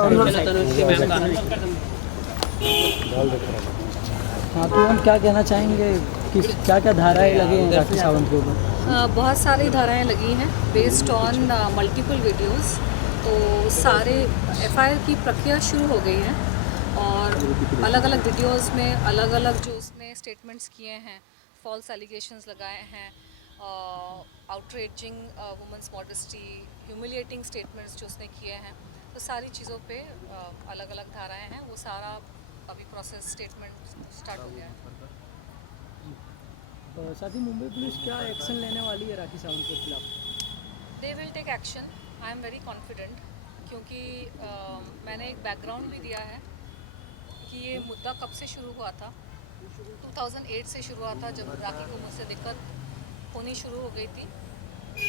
हाँ, तो हम क्या कहना चाहेंगे कि क्या क्या धाराएं लगे हैं राखी सावंत के ऊपर? बहुत सारी धाराएं लगी हैं बेस्ड ऑन मल्टीपल वीडियोस। तो सारे एफआईआर की प्रक्रिया शुरू हो गई है और अलग अलग वीडियोस में अलग अलग जो उसने स्टेटमेंट्स किए हैं, फॉल्स एलिगेशंस लगाए हैं, outraging women's modesty, humiliating statements जो उसने किए हैं, तो सारी चीज़ों पे अलग अलग धाराएं हैं। वो सारा अभी प्रोसेस स्टेटमेंट स्टार्ट हो गया है। साथ ही मुंबई पुलिस क्या एक्शन लेने वाली है राखी सावंत के खिलाफ? They will take action, I am very confident, क्योंकि मैंने एक बैकग्राउंड भी दिया है कि ये मुद्दा कब से शुरू हुआ था। 2008 से शुरू हुआ था, जब राखी को मुझसे दिक्कत होनी शुरू हो गई थी,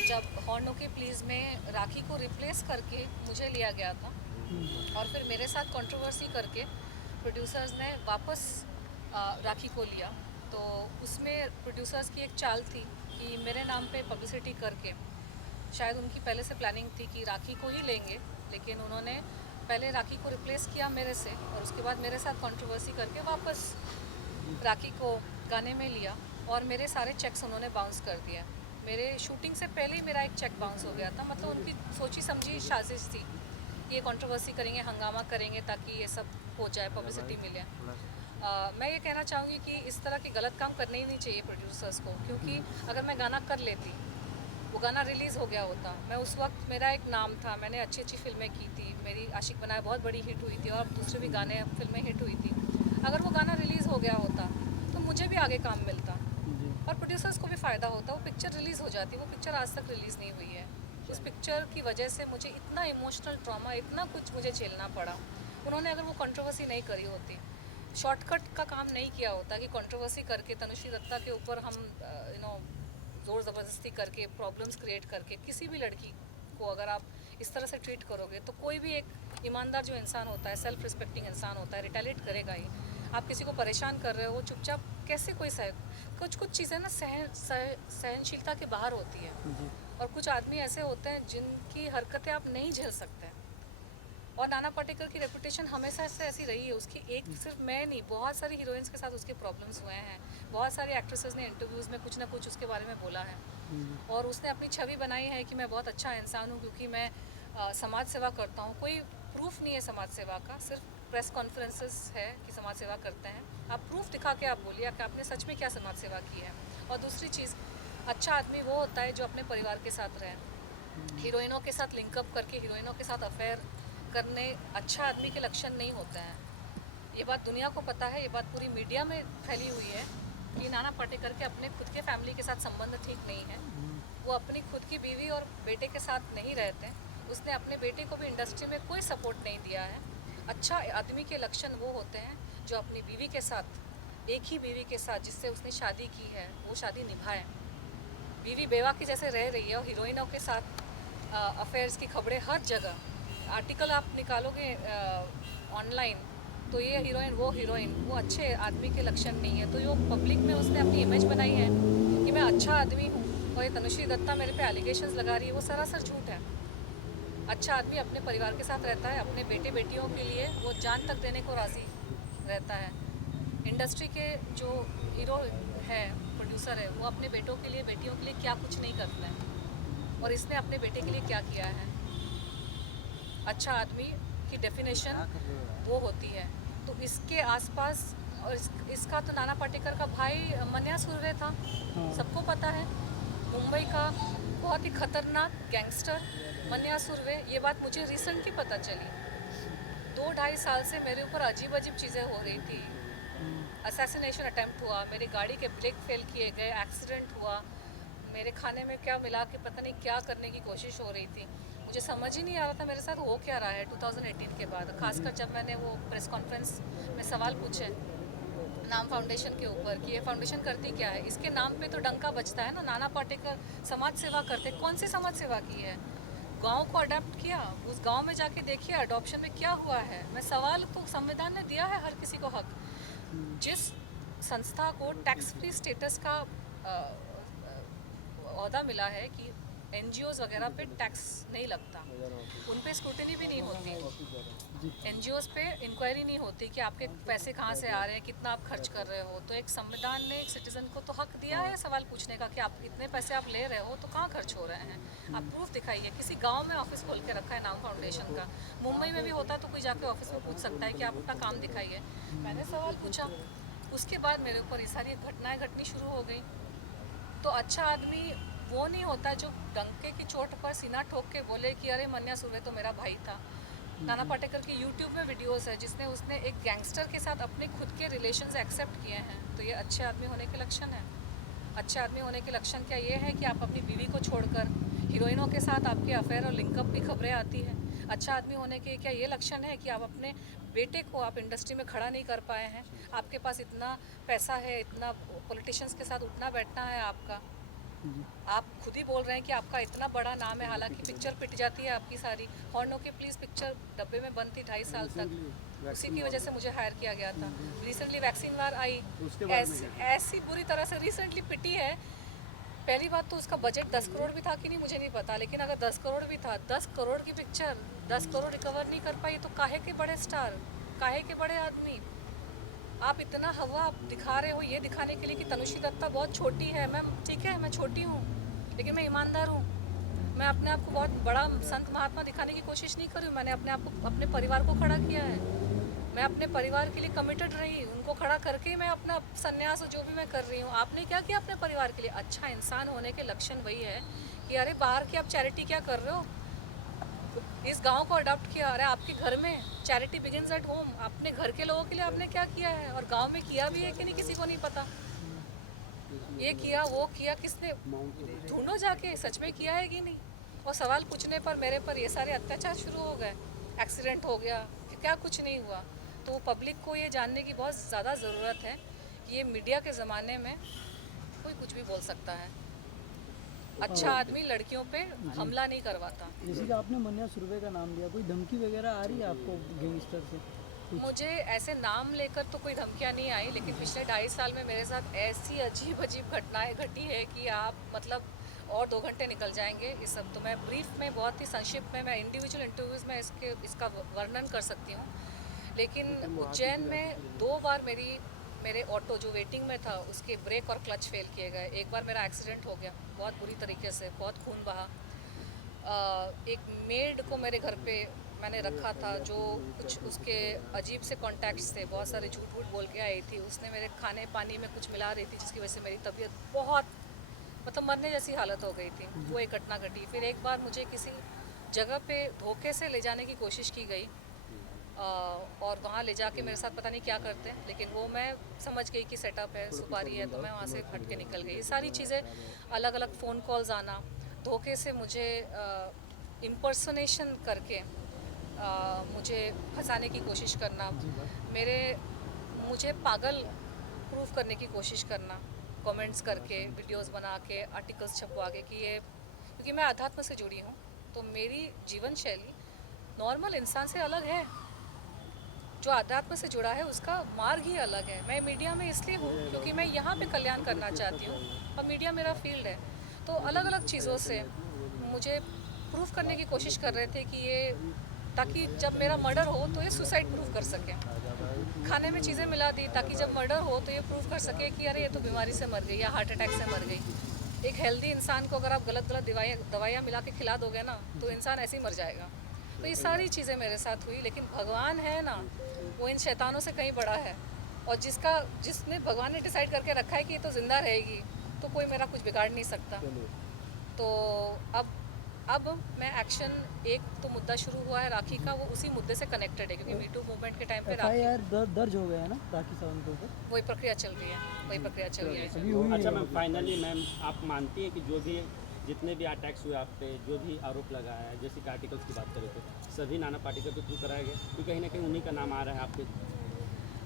जब हॉर्न ओके प्लीज़ में राखी को रिप्लेस करके मुझे लिया गया था और फिर मेरे साथ कंट्रोवर्सी करके प्रोड्यूसर्स ने वापस राखी को लिया। तो उसमें प्रोड्यूसर्स की एक चाल थी कि मेरे नाम पे पब्लिसिटी करके, शायद उनकी पहले से प्लानिंग थी कि राखी को ही लेंगे, लेकिन उन्होंने पहले राखी को रिप्लेस किया मेरे से और उसके बाद मेरे साथ कंट्रोवर्सी करके वापस राखी को गाने में लिया और मेरे सारे चेक्स उन्होंने बाउंस कर दिए। मेरे शूटिंग से पहले ही मेरा एक चेक बाउंस हो गया था। मतलब उनकी सोची समझी साजिश थी, ये कंट्रोवर्सी करेंगे, हंगामा करेंगे ताकि ये सब हो जाए, पब्लिसिटी मिले। मैं ये कहना चाहूँगी कि इस तरह के गलत काम करने ही नहीं चाहिए प्रोड्यूसर्स को, क्योंकि अगर मैं गाना कर लेती, वो गाना रिलीज़ हो गया होता, मैं उस वक्त मेरा एक नाम था, मैंने अच्छी अच्छी फिल्में की थी, मेरी आशिक बनाया बहुत बड़ी हिट हुई थी और दूसरे भी गाने फिल्में हिट हुई थी। अगर वो गाना रिलीज़ हो गया होता तो मुझे भी आगे काम मिलता और प्रोड्यूसर्स को भी फ़ायदा होता। वो पिक्चर रिलीज़ हो जाती, वो पिक्चर आज तक रिलीज़ नहीं हुई है। उस पिक्चर की वजह से मुझे इतना इमोशनल ट्रॉमा, इतना कुछ मुझे झेलना पड़ा। उन्होंने अगर वो कंट्रोवर्सी नहीं करी होती, शॉर्टकट का काम नहीं किया होता कि कंट्रोवर्सी करके तनुश्री दत्ता के ऊपर हम ज़ोर ज़बरदस्ती करके, प्रॉब्लम्स क्रिएट करके किसी भी लड़की को अगर आप इस तरह से ट्रीट करोगे, तो कोई भी एक ईमानदार जो इंसान होता है, सेल्फ रिस्पेक्टिंग इंसान होता है, रिटेलिएट करेगा ही। आप किसी को परेशान कर रहे हो, चुपचाप कैसे कोई कुछ चीज़ें ना सहनशीलता के बाहर होती है और कुछ आदमी ऐसे होते हैं जिनकी हरकतें आप नहीं झेल सकते। और नाना पाटेकर की रेपुटेशन हमेशा से ऐसी रही है। उसकी एक सिर्फ मैं नहीं, बहुत सारी हीरोइंस के साथ उसके प्रॉब्लम्स हुए हैं। बहुत सारी एक्ट्रेसेस ने इंटरव्यूज़ में कुछ ना कुछ उसके बारे में बोला है और उसने अपनी छवि बनाई है कि मैं बहुत अच्छा इंसान हूँ क्योंकि मैं समाज सेवा करता हूँ। कोई प्रूफ नहीं है समाज सेवा का, सिर्फ प्रेस कॉन्फ्रेंसेस है कि समाज सेवा करते हैं। आप प्रूफ दिखा के आप बोलिए कि आपने सच में क्या समाज सेवा की है। और दूसरी चीज़, अच्छा आदमी वो होता है जो अपने परिवार के साथ रहे। हीरोइनों के साथ लिंकअप करके, हीरोइनों के साथ अफेयर करने अच्छा आदमी के लक्षण नहीं होते हैं। ये बात दुनिया को पता है, ये बात पूरी मीडिया में फैली हुई है कि नाना पाटेकर के अपने खुद के फैमिली के साथ संबंध ठीक नहीं है। वो अपनी खुद की बीवी और बेटे के साथ नहीं रहते। उसने अपने बेटे को भी इंडस्ट्री में कोई सपोर्ट नहीं दिया है। अच्छा आदमी के लक्षण वो होते हैं जो अपनी बीवी के साथ, एक ही बीवी के साथ जिससे उसने शादी की है, वो शादी निभाए। बीवी बेवा की जैसे रह रही है और हीरोइनों के साथ अफेयर्स की खबरें हर जगह, आर्टिकल आप निकालोगे ऑनलाइन तो ये हीरोइन वो हीरोइन, वो अच्छे आदमी के लक्षण नहीं है। तो जो पब्लिक में उसने अपनी इमेज बनाई है कि मैं अच्छा आदमी हूँ और ये तनुश्री दत्ता मेरे पे एलिगेशंस लगा रही है, वो सरासर झूठ है। अच्छा आदमी अपने परिवार के साथ रहता है, अपने बेटे बेटियों के लिए वो जान तक देने को राज़ी रहता है। इंडस्ट्री के जो हीरो है, प्रोड्यूसर है, वो अपने बेटों के लिए, बेटियों के लिए क्या कुछ नहीं करते हैं और इसने अपने बेटे के लिए क्या किया है। अच्छा आदमी की डेफिनेशन वो होती है। तो इसके आसपास और इसका तो नाना पाटेकर का भाई मन्या सुर्वे था, सबको पता है, मुंबई का बहुत ही खतरनाक गैंगस्टर मन्या सुर्वे। ये बात मुझे रिसेंटली पता चली। 2-2.5 साल से मेरे ऊपर अजीब अजीब चीज़ें हो रही थी। असैसिनेशन अटेम्प्ट हुआ, मेरी गाड़ी के ब्रेक फेल किए गए, एक्सीडेंट हुआ, मेरे खाने में क्या मिला के पता नहीं क्या करने की कोशिश हो रही थी। मुझे समझ ही नहीं आ रहा था मेरे साथ हो क्या रहा है 2018 के बाद, खासकर जब मैंने वो प्रेस कॉन्फ्रेंस में सवाल पूछे नाम फाउंडेशन के ऊपर कि ये फाउंडेशन करती क्या है। इसके नाम पे तो डंका बजता है ना, नाना पाटेकर समाज सेवा करते। कौन सी समाज सेवा की है? गांव को अडॉप्ट किया, उस गांव में जाके देखिए अडॉप्शन में क्या हुआ है। मैं सवाल तो, संविधान ने दिया है हर किसी को हक। जिस संस्था को टैक्स फ्री स्टेटस का ओहदा मिला है कि एनजीओज वगैरह पे टैक्स नहीं लगता, उन पे स्क्रूटिनी भी नहीं होती, एनजीओस पे इंक्वायरी नहीं होती कि आपके पैसे कहाँ से आ रहे हैं, कितना आप खर्च कर रहे हो। तो एक संविधान ने एक सिटीजन को तो हक दिया है सवाल पूछने का कि आप इतने पैसे आप ले रहे हो तो कहाँ खर्च हो रहे हैं, आप प्रूफ दिखाइए। किसी गांव में ऑफिस खोल के रखा है नाम फाउंडेशन का, मुंबई में भी होता तो कोई जाके ऑफिस में पूछ सकता है कि आप अपना काम दिखाइए। मैंने सवाल पूछा, उसके बाद मेरे ऊपर ये सारी घटनाएँ घटनी शुरू हो गई। तो अच्छा आदमी वो नहीं होता जो डंके की चोट पर सीना ठोक के बोले कि अरे मन्या सुर्वे तो मेरा भाई था। नाना पाटेकर की यूट्यूब में वीडियोस है जिसने उसने एक गैंगस्टर के साथ अपने खुद के रिलेशंस एक्सेप्ट किए हैं। तो ये अच्छे आदमी होने के लक्षण है। अच्छे आदमी होने के लक्षण क्या ये है कि आप अपनी बीवी को छोड़कर हीरोइनों के साथ आपके अफेयर और लिंकअप की खबरें आती हैं। अच्छा आदमी होने के क्या ये लक्षण है कि आप अपने बेटे को आप इंडस्ट्री में खड़ा नहीं कर पाए हैं, आपके पास इतना पैसा है, इतना पॉलिटिशियंस के साथ उठना बैठना है आपका, आप खुद ही बोल रहे हैं कि आपका इतना बड़ा नाम है, हालांकि पिक्चर पिट जाती है आपकी सारी। हॉर्न ओके प्लीज़ पिक्चर डब्बे में बंद थी 2.5 साल तक, उसी की वजह से मुझे हायर किया गया था। रिसेंटली वैक्सीन वार आई, ऐसी बुरी तरह से रिसेंटली पिटी है। पहली बात तो उसका बजट 10 करोड़ भी था कि नहीं मुझे नहीं पता, लेकिन अगर 10 करोड़ भी था, 10 करोड़ की पिक्चर 10 करोड़ रिकवर नहीं कर पाई तो काहे के बड़े स्टार, काहे के बड़े आदमी। आप इतना हवा आप दिखा रहे हो ये दिखाने के लिए कि तनुश्री दत्ता बहुत छोटी है। मैं ठीक है, मैं छोटी हूँ लेकिन मैं ईमानदार हूँ। मैं अपने आप को बहुत बड़ा संत महात्मा दिखाने की कोशिश नहीं कर रही हूँ। मैंने अपने आप को, अपने परिवार को खड़ा किया है। मैं अपने परिवार के लिए कमिटेड रही, उनको खड़ा करके ही मैं अपना संन्यास जो भी मैं कर रही हूँ। आपने क्या किया अपने परिवार के लिए? अच्छा इंसान होने के लक्षण वही है कि अरे बाहर की आप चैरिटी क्या कर रहे हो, इस गांव को अडॉप्ट किया। अरे आपके घर में चैरिटी बिगिंस एट होम। अपने घर के लोगों के लिए आपने क्या किया है और गांव में किया भी है कि नहीं किसी को नहीं पता। ये किया वो किया, किसने, ढूंढो जाके सच में किया है कि नहीं। और सवाल पूछने पर मेरे पर ये सारे अत्याचार शुरू हो गए, एक्सीडेंट हो गया, क्या कुछ नहीं हुआ। तो पब्लिक को ये जानने की बहुत ज़्यादा ज़रूरत है कि ये मीडिया के ज़माने में कोई कुछ भी बोल सकता है। अच्छा आदमी लड़कियों पे हमला नहीं करवाता। जैसे कि आपने मन्या सुर्वे का नाम लिया, कोई धमकी वगैरह आ रही है आपको गैंगस्टर से? मुझे ऐसे नाम लेकर तो कोई धमकियाँ नहीं आई, लेकिन पिछले 2.5 साल में मेरे साथ ऐसी अजीब अजीब घटनाएं घटी है कि आप मतलब और 2 घंटे निकल जाएंगे इस सब। तो मैं ब्रीफ में बहुत ही संक्षिप्त में मैं इंडिविजुअल इंटरव्यूज़ में इसका वर्णन कर सकती हूँ। लेकिन उज्जैन में 2 बार मेरे ऑटो जो वेटिंग में था उसके ब्रेक और क्लच फेल किए गए। एक बार मेरा एक्सीडेंट हो गया बहुत बुरी तरीके से, बहुत खून बहा। एक मेड को मेरे घर पे मैंने रखा था जो कुछ उसके अजीब से कॉन्टैक्ट्स थे, बहुत सारे झूठ वूठ बोल के आई थी। उसने मेरे खाने पानी में कुछ मिला रही थी जिसकी वजह से मेरी तबीयत बहुत मतलब मरने जैसी हालत हो गई थी। वो एक घटना घटी। फिर एक बार मुझे किसी जगह पे धोखे से ले जाने की कोशिश की गई और वहाँ ले जाके मेरे साथ पता नहीं क्या करते हैं, लेकिन वो मैं समझ गई कि सेटअप है, सुपारी है, तो मैं वहाँ से हट के निकल गई। ये सारी चीज़ें, अलग अलग फ़ोन कॉल्स आना, धोखे से मुझे इम्पर्सनेशन करके मुझे फंसाने की कोशिश करना, मुझे पागल प्रूफ करने की कोशिश करना, कमेंट्स करके, वीडियोस बना के, आर्टिकल्स छपवा के कि ये, क्योंकि मैं अध्यात्म से जुड़ी हूँ तो मेरी जीवन शैली नॉर्मल इंसान से अलग है। जो अध्यात्म से जुड़ा है उसका मार्ग ही अलग है। मैं मीडिया में इसलिए हूँ क्योंकि मैं यहाँ पे कल्याण करना चाहती हूँ और मीडिया मेरा फील्ड है। तो अलग अलग चीज़ों से मुझे प्रूफ करने की कोशिश कर रहे थे कि ये, ताकि जब मेरा मर्डर हो तो ये सुसाइड प्रूफ कर सके। खाने में चीज़ें मिला दी ताकि जब मर्डर हो तो ये प्रूफ कर सके कि अरे ये तो बीमारी से मर गई या हार्ट अटैक से मर गई। एक हेल्दी इंसान को अगर आप गलत दवाइयाँ मिला के खिला दोगे ना तो इंसान ऐसे ही मर जाएगा। तो ये सारी चीज़ें मेरे साथ हुई, लेकिन भगवान है ना, वो इन शैतानों से कहीं बड़ा है। और जिसने भगवान ने डिसाइड करके रखा है कि ये तो ज़िंदा रहेगी तो कोई मेरा कुछ बिगाड़ नहीं सकता। तो अब मैं एक्शन, एक तो मुद्दा शुरू हुआ है राखी का, वो उसी मुद्दे से कनेक्टेड है क्योंकि मीटू मूवमेंट के टाइम पे राखी दर्ज हो गया है ना राखी सावंत के ऊपर। वही प्रक्रिया चल रही है। अच्छा मैम, फाइनली मैम आप मानती है कि जो भी जितने भी अटैक्स हुए आप पे, जो भी आरोप लगाया है, जैसे कि आर्टिकल्स की बात करें तो सभी नाना पाटेकर के थ्रू कराया गया, क्योंकि कहीं ना कहीं उन्हीं का नाम आ रहा है आपके?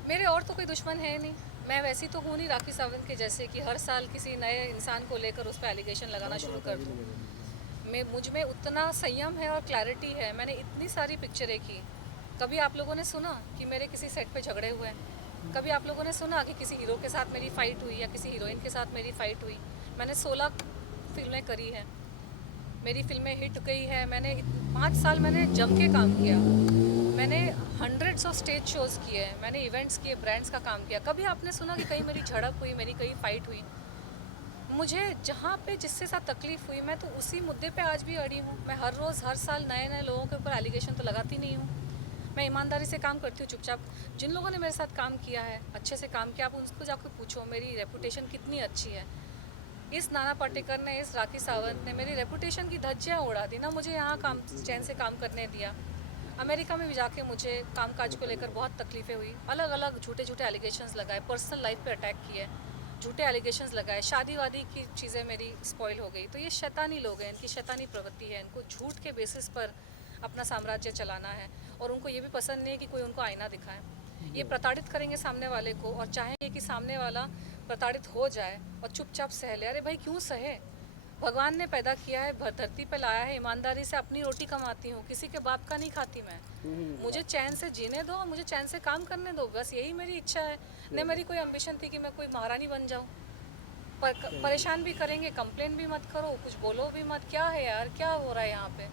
मेरे और तो कोई दुश्मन है नहीं। मैं वैसी तो हूँ नहीं राखी सावंत के जैसे कि हर साल किसी नए इंसान को लेकर उस पर एलिगेशन लगाना शुरू कर दूँ। मुझ में उतना संयम है और क्लैरिटी है। मैंने इतनी सारी पिक्चरें की। कभी आप लोगों ने सुना कि मेरे किसी सेट पे झगड़े हुए हैं? कभी आप लोगों ने सुना कि किसी हीरो के साथ मेरी फ़ाइट हुई या किसी हीरोइन के साथ मेरी फ़ाइट हुई? मैंने 16 फिल्में करी हैं, मेरी फिल्में हिट गई है। मैंने 5 साल मैंने जम के काम किया। मैंने हंड्रेड्स ऑफ स्टेज शोज़ किए हैं, मैंने इवेंट्स किए, ब्रांड्स का काम किया। कभी आपने सुना कि कहीं मेरी झड़प हुई, मेरी कहीं फ़ाइट हुई? मुझे जहाँ पे जिससे साथ तकलीफ़ हुई, मैं तो उसी मुद्दे पे आज भी अड़ी हूँ। मैं हर रोज़ हर साल नए नए लोगों के ऊपर एलिगेशन तो लगाती नहीं हूँ। मैं ईमानदारी से काम करती हूँ चुपचाप। जिन लोगों ने मेरे साथ काम किया है, अच्छे से काम किया, आप उनको जाकर पूछो मेरी रेपुटेशन कितनी अच्छी है। इस नाना पाटेकर ने, इस राखी सावंत ने मेरी रेपुटेशन की धज्जियाँ उड़ा दी ना, मुझे यहाँ काम चैन से काम करने दिया। अमेरिका में भी जाके मुझे कामकाज को लेकर बहुत तकलीफ़ें हुई, अलग अलग झूठे झूठे एलिगेशंस लगाए, पर्सनल लाइफ पे अटैक किए, झूठे एलिगेशंस लगाए, शादी वादी की चीज़ें मेरी स्पॉइल हो गई। तो ये शैतानी लोग हैं, इनकी शैतानी प्रवृत्ति है, इनको झूठ के बेसिस पर अपना साम्राज्य चलाना है और उनको ये भी पसंद नहीं है कि कोई उनको आईना दिखाए। ये प्रताड़ित करेंगे सामने वाले को और चाहेंगे कि सामने वाला प्रताड़ित हो जाए और चुपचाप सह ले। अरे भाई क्यों सहे? भगवान ने पैदा किया है, धरती पे लाया है, ईमानदारी से अपनी रोटी कमाती हूँ, किसी के बाप का नहीं खाती मैं। मुझे चैन से जीने दो और मुझे चैन से काम करने दो, बस यही मेरी इच्छा है। न मेरी कोई एम्बिशन थी कि मैं कोई महारानी बन जाऊँ। परेशान भी करेंगे, कंप्लेन भी मत करो, कुछ बोलो भी मत। क्या है यार, क्या हो रहा है यहाँ पे?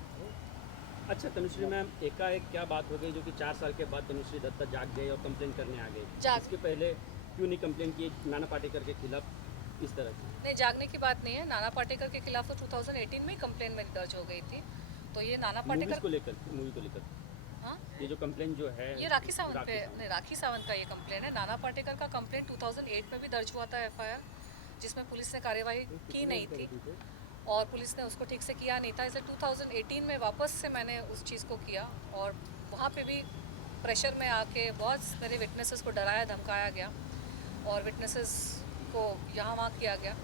अच्छा तनुश्री मैम, एकाएक क्या बात हो गई जो कि 4 साल के बाद तनुश्री दत्ता जाग गई और कंप्लेन करने आ गई? इसके पहले क्यों नहीं कंप्लेन की नाना पाटेकर के खिलाफ इस तरह की? नहीं, जागने की बात नहीं है। नाना पाटेकर के खिलाफ तो 2018 में ही कंप्लेन मेरी दर्ज हो गई थी। तो ये नाना पाटेकर को लेकर, मूवी को लेकर, हाँ, ये जो कंप्लेन जो है ये राखी सावंत पे, नहीं राखी सावंत का ये कंप्लेन है। नाना पाटेकर का कंप्लेन 2008 में भी दर्ज हुआ था एफआईआर, जिसमें पुलिस ने कार्यवाही की नहीं थी और पुलिस ने उसको ठीक से किया नहीं था। इसलिए 2018 में वापस से मैंने उस चीज़ को किया और वहाँ पे भी प्रेशर में आके बहुत मेरे विटनेसेस को डराया धमकाया गया और विटनेसेस को यहाँ वहाँ किया गया।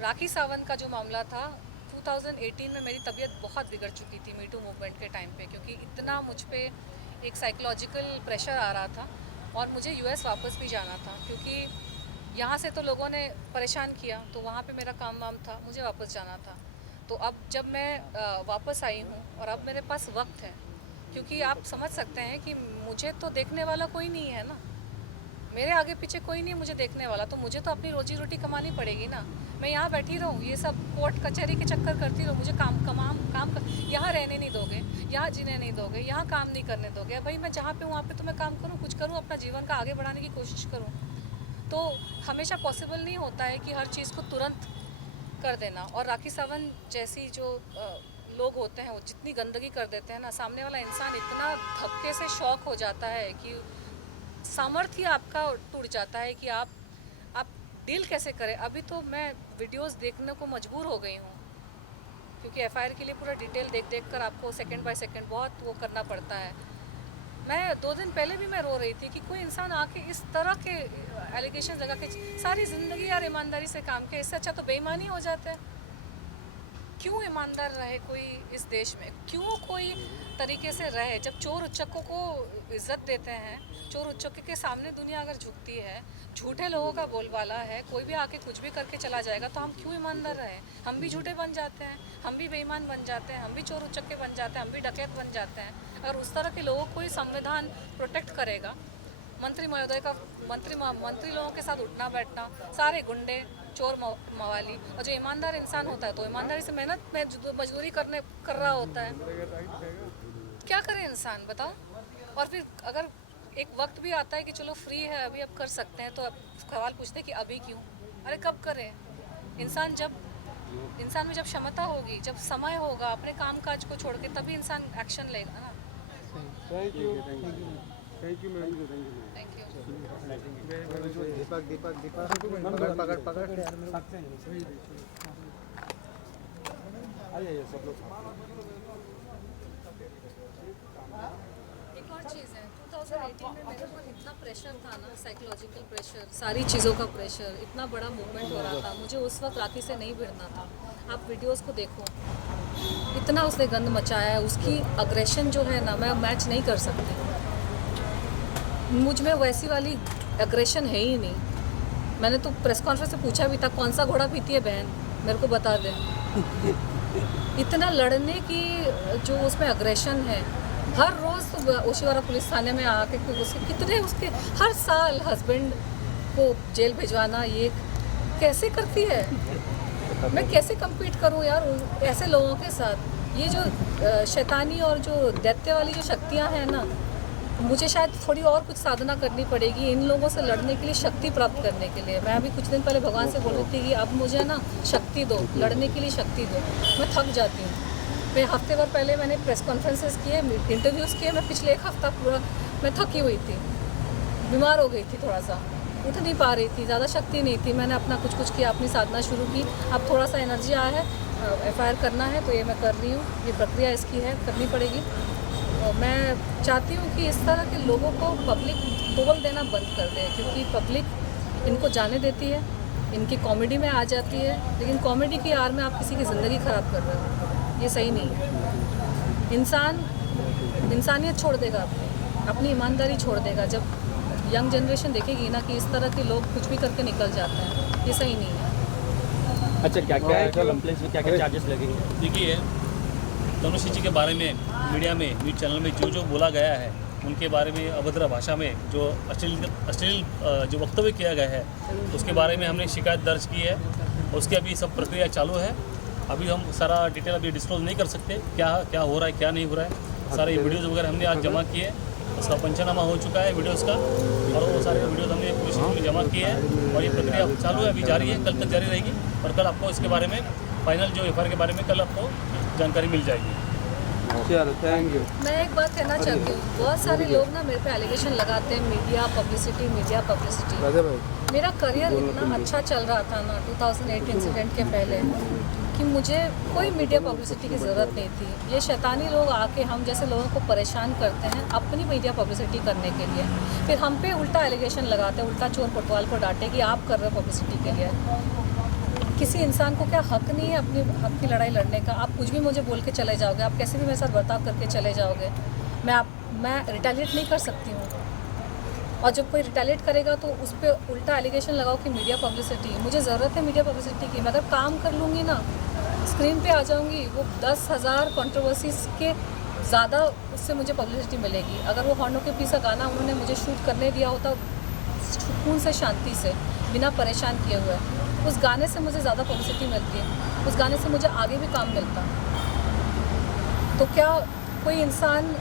राखी सावंत का जो मामला था 2018 में मेरी तबीयत बहुत बिगड़ चुकी थी मीटू मूवमेंट के टाइम पे, क्योंकि इतना मुझ पे एक साइकोलॉजिकल प्रेशर आ रहा था और मुझे यूएस वापस भी जाना था, क्योंकि यहाँ से तो लोगों ने परेशान किया, तो वहाँ पे मेरा काम वाम था, मुझे वापस जाना था। तो अब जब मैं वापस आई हूँ और अब मेरे पास वक्त है, क्योंकि आप समझ सकते हैं कि मुझे तो देखने वाला कोई नहीं है ना, मेरे आगे पीछे कोई नहीं मुझे देखने वाला, तो मुझे तो अपनी रोजी रोटी कमानी पड़ेगी ना। मैं यहाँ बैठी रहूँ, ये सब कोर्ट कचहरी के चक्कर करती रहूँ, मुझे यहाँ रहने नहीं दोगे, यहाँ जीने नहीं दोगे, यहाँ काम नहीं करने दोगे। भाई मैं जहाँ पे हूँ वहाँ पे तो मैं काम करूँ, कुछ करूँ, अपना जीवन का आगे बढ़ाने की कोशिश करूँ। तो हमेशा पॉसिबल नहीं होता है कि हर चीज़ को तुरंत कर देना। और राखी सावंत जैसी जो लोग होते हैं वो जितनी गंदगी कर देते हैं ना, सामने वाला इंसान इतना धक्के से शॉक हो जाता है कि सामर्थ्य आपका टूट जाता है कि आप डील कैसे करें। अभी तो मैं वीडियोस देखने को मजबूर हो गई हूँ, क्योंकि एफआईआर के लिए पूरा डिटेल देख कर आपको सेकंड बाय सेकंड बहुत वो करना पड़ता है। मैं 2 दिन पहले भी मैं रो रही थी कि कोई इंसान आके इस तरह के एलिगेशन लगा के सारी ज़िंदगी यार ईमानदारी से काम किया, इससे अच्छा तो बेईमानी हो जाता है। क्यों ईमानदार रहे कोई इस देश में? क्यों कोई तरीके से रहे? जब चोर उच्चकों को इज्जत देते हैं, चोर उच्चकों के सामने दुनिया अगर झुकती है, झूठे लोगों का बोलबाला है, कोई भी आके कुछ भी करके चला जाएगा, तो हम क्यों ईमानदार रहे? हम भी झूठे बन जाते हैं, हम भी बेईमान बन जाते हैं, हम भी चोर उच्चके बन जाते हैं, हम भी डकैत बन जाते हैं। अगर उस तरह के लोगों को ही संविधान प्रोटेक्ट करेगा, मंत्री महोदय का मंत्री लोगों के साथ उठना बैठना, सारे गुंडे चोर मवाली, और जो ईमानदार इंसान होता है तो ईमानदारी से मेहनत में मजदूरी कर रहा होता है। क्या करे इंसान बताओ? और फिर अगर एक वक्त भी आता है कि चलो फ्री है अभी अब कर सकते हैं, तो अब सवाल पूछते हैं कि अभी क्यों? अरे कब करें? इंसान में जब क्षमता होगी, जब समय होगा अपने काम काज को छोड़ के, तभी इंसान एक्शन लेगा ना। Thank you ma'am. Thank you. Deepak पकड़ आइए सब लोग। एक और चीज़ है, 2018 में मेरे ऊपर इतना प्रेशर था ना, साइकोलॉजिकल प्रेशर, सारी चीज़ों का प्रेशर, इतना बड़ा मूवमेंट हो रहा था, मुझे उस वक्त राखी से नहीं भिड़ना था। आप वीडियोस को देखो, इतना उसने गंद मचाया है, उसकी अग्रेशन जो है ना, मैं मैच नहीं कर सकती। मुझ में वैसी वाली एग्रेशन है ही नहीं। मैंने तो प्रेस कॉन्फ्रेंस में पूछा भी था, कौन सा घोड़ा पीती है बहन, मेरे को बता दे। इतना लड़ने की जो उसमें एग्रेशन है, हर रोज़ तो ओशीवारा पुलिस थाने में आके उसके हर साल हस्बैंड को जेल भिजवाना, ये कैसे करती है? मैं कैसे कम्पीट करूँ यार ऐसे लोगों के साथ? ये जो शैतानी और जो दैत्य वाली जो शक्तियाँ हैं ना, मुझे शायद थोड़ी और कुछ साधना करनी पड़ेगी इन लोगों से लड़ने के लिए, शक्ति प्राप्त करने के लिए। मैं अभी कुछ दिन पहले भगवान से बोल रही थी कि अब मुझे ना शक्ति दो, लड़ने के लिए शक्ति दो। मैं थक जाती हूँ। मैं हफ्ते भर पहले मैंने प्रेस कॉन्फ्रेंसेस किए, इंटरव्यूज़ किए। मैं पिछले एक हफ्ता पूरा मैं थकी हुई थी, बीमार हो गई थी, थोड़ा सा उठ नहीं पा रही थी, ज़्यादा शक्ति नहीं थी। मैंने अपना कुछ किया, अपनी साधना शुरू की। अब थोड़ा सा एनर्जी आया है, FIR करना है तो ये मैं कर रही हूँ। ये प्रक्रिया इसकी है, करनी पड़ेगी। और मैं चाहती हूँ कि इस तरह के लोगों को पब्लिक बोल देना बंद कर दे, क्योंकि पब्लिक इनको जाने देती है, इनकी कॉमेडी में आ जाती है, लेकिन कॉमेडी की आड़ में आप किसी की ज़िंदगी ख़राब कर रहे हो। ये सही नहीं है। इंसान इंसानियत छोड़ देगा, अपनी ईमानदारी छोड़ देगा जब यंग जनरेशन देखेगी ना कि इस तरह के लोग कुछ भी करके निकल जाते हैं। ये सही नहीं है। अच्छा, क्या क्या कंप्लेंट्स में क्या क्या चार्जेस लगेंगे? देखिए, तनुश्री जी के बारे में मीडिया में, न्यूज़ चैनल में जो बोला गया है, उनके बारे में अभद्र भाषा में जो अश्लील जो वक्तव्य किया गया है, उसके बारे में हमने शिकायत दर्ज की है। उसकी अभी सब प्रक्रिया चालू है। अभी हम सारा डिटेल अभी डिस्क्लोज नहीं कर सकते, क्या हो रहा है, क्या नहीं हो रहा है। सारे वीडियोज़ वगैरह हमने आज जमा किए, उसका पंचनामा हो चुका है वीडियोज़ का, और वो सारे वीडियोज़ हमने पुलिस स्टेशन में जमा किए हैं और ये प्रक्रिया चालू है, अभी जारी है, कल तक जारी रहेगी। और कल आपको इसके बारे में फाइनल जो FIR के बारे में कल आपको जानकारी मिल जाएगी। चलो, थैंक यू। मैं एक बात कहना चाहती हूँ, बहुत सारे लोग ना मेरे पे एलिगेशन लगाते हैं, मीडिया पब्लिसिटी। राजा भाई, मेरा करियर इतना अच्छा चल रहा था ना 2008 इंसिडेंट के पहले, कि मुझे कोई मीडिया पब्लिसिटी की ज़रूरत नहीं थी। ये शैतानी लोग आके हम जैसे लोगों को परेशान करते हैं अपनी मीडिया पब्लिसिटी करने के लिए, फिर हम पे उल्टा एलिगेशन लगाते हैं, उल्टा चोर पटवाल को डांटे कि आप कर रहे हो पब्लिसिटी के लिए। किसी इंसान को क्या हक नहीं है अपनी हक की लड़ाई लड़ने का? आप कुछ भी मुझे बोल के चले जाओगे, आप कैसे भी मेरे साथ बर्ताव करके चले जाओगे, मैं रिटेलिएट नहीं कर सकती हूँ। और जब कोई रिटेलिएट करेगा तो उस पर उल्टा एलिगेशन लगाओ कि मीडिया पब्लिसिटी। मुझे ज़रूरत है मीडिया पब्लिसिटी की। मैं अगर काम कर लूँगी ना, स्क्रीन पे आ जाऊँगी, वो 10,000 कंट्रोवर्सीज के ज़्यादा उससे मुझे पब्लिसिटी मिलेगी। अगर वो हॉर्नों के पीछे गाना उन्होंने मुझे शूट करने दिया होता सुकून से, शांति से, बिना परेशान किए हुए, उस गाने से मुझे ज़्यादा पब्लिसिटी मिलती है, उस गाने से मुझे आगे भी काम मिलता। तो क्या कोई इंसान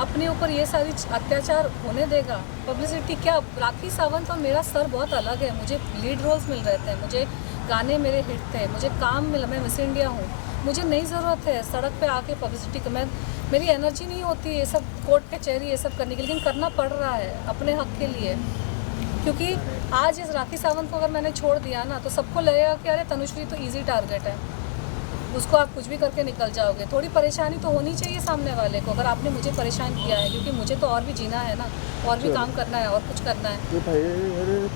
अपने ऊपर ये सारी अत्याचार होने देगा? पब्लिसिटी क्या? राखी सावंत और मेरा स्तर बहुत अलग है। मुझे लीड रोल्स मिल रहे थे, मुझे गाने मेरे हिट थे, मुझे काम मिला, मैं मिस इंडिया हूँ। मुझे नहीं ज़रूरत है सड़क पे आके पब्लिसिटी का। मेरी एनर्जी नहीं होती ये सब कोर्ट कचहरी ये सब करने के लिए, लेकिन करना पड़ रहा है अपने हक के लिए। क्योंकि आज इस राखी सावंत को अगर मैंने छोड़ दिया ना, तो सबको लगेगा कि अरे तनुश्री तो ईजी टारगेट है, उसको आप कुछ भी करके निकल जाओगे। थोड़ी परेशानी तो होनी चाहिए सामने वाले को, अगर आपने मुझे परेशान किया है, क्योंकि मुझे तो और भी जीना है ना, और भी काम करना है, और कुछ करना है,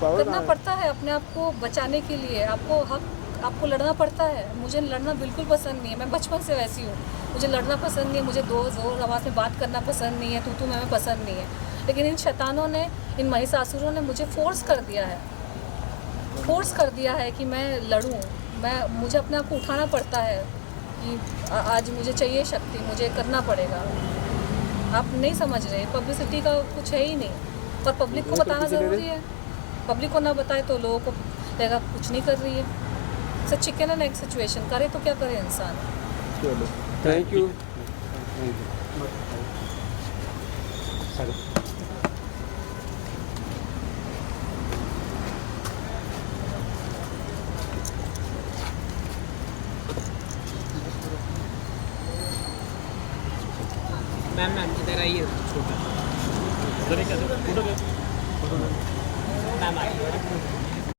करना पड़ता है अपने आप को बचाने के लिए। आपको लड़ना पड़ता है। मुझे लड़ना बिल्कुल पसंद नहीं है, मैं बचपन से वैसी हूँ। मुझे लड़ना पसंद नहीं है, मुझे जोर आवाज़ में बात करना पसंद नहीं है, तू मैं पसंद नहीं है। लेकिन इन शैतानों ने, इन महिषासुरों ने मुझे फोर्स कर दिया है कि मैं लड़ूं। मुझे अपने आप को उठाना पड़ता है कि आज मुझे चाहिए शक्ति, मुझे करना पड़ेगा। आप नहीं समझ रहे, पब्लिसिटी का कुछ है ही नहीं, पर पब्लिक को बताना ज़रूरी है। पब्लिक को ना बताए तो लोगों को लगेगा कुछ नहीं कर रही है। It's chicken and egg situation. करे तो क्या करे इंसान। चलो, थैंक यू। मैम इधर आइए, उधर ही क्या फोटो मैम आइए।